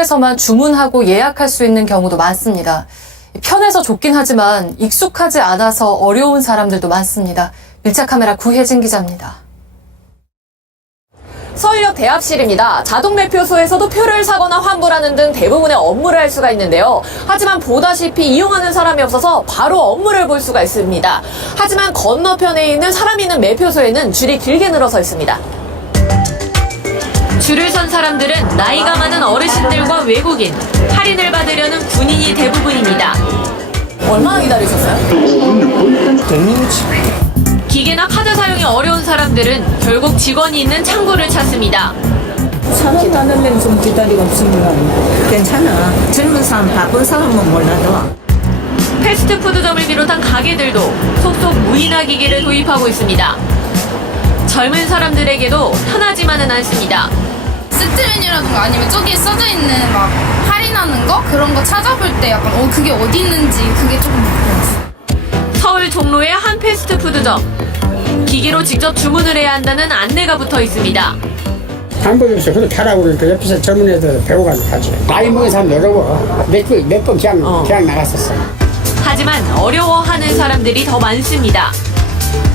통해서만 주문하고 예약할 수 있는 경우도 많습니다. 편해서 좋긴 하지만 익숙하지 않아서 어려운 사람들도 많습니다. 밀착 카메라 구혜진 기자입니다. 서울역 대합실입니다. 자동 매표소에서도 표를 사거나 환불하는 등 대부분의 업무를 할 수가 있는데요. 하지만 보다시피 이용하는 사람이 없어서 바로 업무를 볼 수가 있습니다. 하지만 건너편에 있는 사람 있는 매표소에는 줄이 길게 늘어서 있습니다. 줄을 선 사람들은 나이가 많은 어르신들과 외국인, 할인을 받으려는 군인이 대부분입니다. 얼마나 기다리셨어요? 기계나 카드 사용이 어려운 사람들은 결국 직원이 있는 창구를 찾습니다. 사람 많은 데는 좀 기다리고 있으면 괜찮아. 젊은 사람, 바쁜 사람은 몰라도. 패스트푸드점을 비롯한 가게들도 속속 무인화 기계를 도입하고 있습니다. 젊은 사람들에게도 편하지만은 않습니다. 세트 메뉴라든가 아니면 저기에 써져 있는 막 할인하는 거? 그런 거 찾아볼 때 약간 그게 어디 있는지 그게 조금 불편했어요. 서울 종로의 한 패스트푸드점. 기기로 직접 주문을 해야 한다는 안내가 붙어 있습니다. 방법이 없어. 그렇게 하라고 그러니까 옆에서 젊은 애들 배워가지고 하지. 나이 먹은 사람 어려워. 몇 번 그냥 나갔었어. 하지만 어려워하는 사람들이 더 많습니다.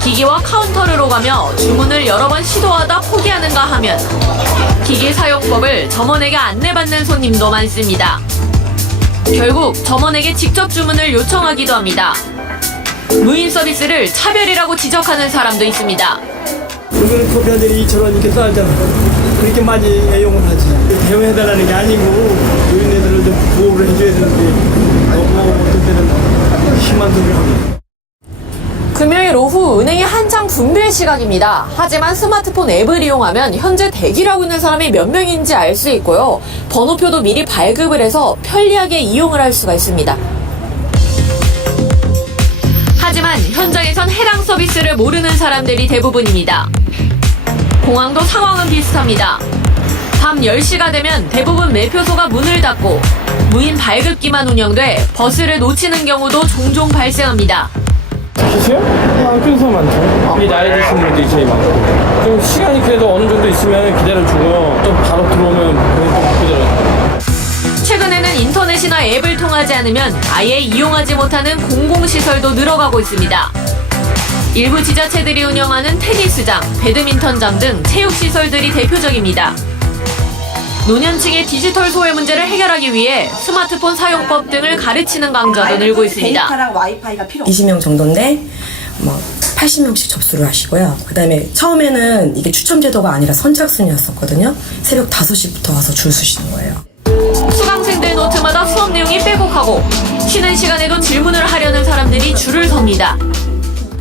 기기와 카운터를 오가며 주문을 여러 번 시도하다 포기하는가 하면 기기 사용법을 점원에게 안내받는 손님도 많습니다. 결국 점원에게 직접 주문을 요청하기도 합니다. 무인 서비스를 차별이라고 지적하는 사람도 있습니다. 오늘 커피 한 잔에 2,000원 이렇게 싸잖아. 그렇게 많이 애용을 하지. 대우해달라는 게 아니고 노인네들을 좀 보호를 해줘야 되는데 너무 어떤 때는 심한 소리를 하고. 금요일 오후 은행이 한창 분별 시각입니다. 하지만 스마트폰 앱을 이용하면 현재 대기를 하고 있는 사람이 몇 명인지 알 수 있고요. 번호표도 미리 발급을 해서 편리하게 이용을 할 수가 있습니다. 하지만 현장에선 해당 서비스를 모르는 사람들이 대부분입니다. 공항도 상황은 비슷합니다. 밤 10시가 되면 대부분 매표소가 문을 닫고 무인 발급기만 운영돼 버스를 놓치는 경우도 종종 발생합니다. 계세요? 안 끊어서 많죠. 이 나이 드신 분들이 제일 많고. 좀 시간이 그래도 어느 정도 있으면 기다려주고요. 좀 바로 들어오면 좀 기다려요. 최근에는 인터넷이나 앱을 통하지 않으면 아예 이용하지 못하는 공공시설도 늘어가고 있습니다. 일부 지자체들이 운영하는 테니스장, 배드민턴장 등 체육시설들이 대표적입니다. 노년층의 디지털 소외 문제를 해결하기 위해 스마트폰 사용법 등을 가르치는 강좌도 늘고 있습니다. 데이터랑 와이파이가 필요 20명 정도인데 80명씩 접수를 하시고요. 그다음에 처음에는 이게 추첨 제도가 아니라 선착순이었었거든요. 새벽 5시부터 와서 줄 서시는 거예요. 수강생들 노트마다 수업 내용이 빼곡하고 쉬는 시간에도 질문을 하려는 사람들이 줄을 섭니다.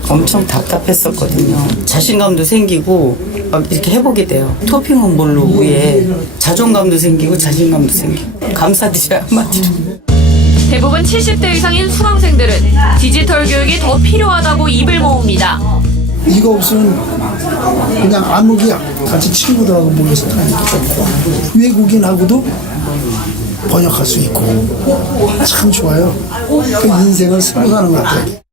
엄청 답답했었거든요. 자신감도 생기고 막 이렇게 해보게 돼요. 토핑은 뭘로 위에 자존감도 생기고 자신감도 생기고 감사드려요 한마디로. 대부분 70대 이상인 수강생들은 디지털 교육이 더 필요하다고 입을 모읍니다. 이거 없으면 그냥 암흑이야. 같이 친구들하고 모여서 다니기 좋고 외국인하고도 번역할 수 있고 참 좋아요. 그 인생을 쓰고 사는 것 같아요.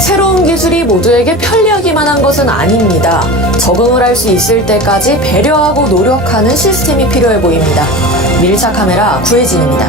새로운 기술이 모두에게 편리하기만 한 것은 아닙니다. 적응을 할 수 있을 때까지 배려하고 노력하는 시스템이 필요해 보입니다. 밀착 카메라 구혜진입니다.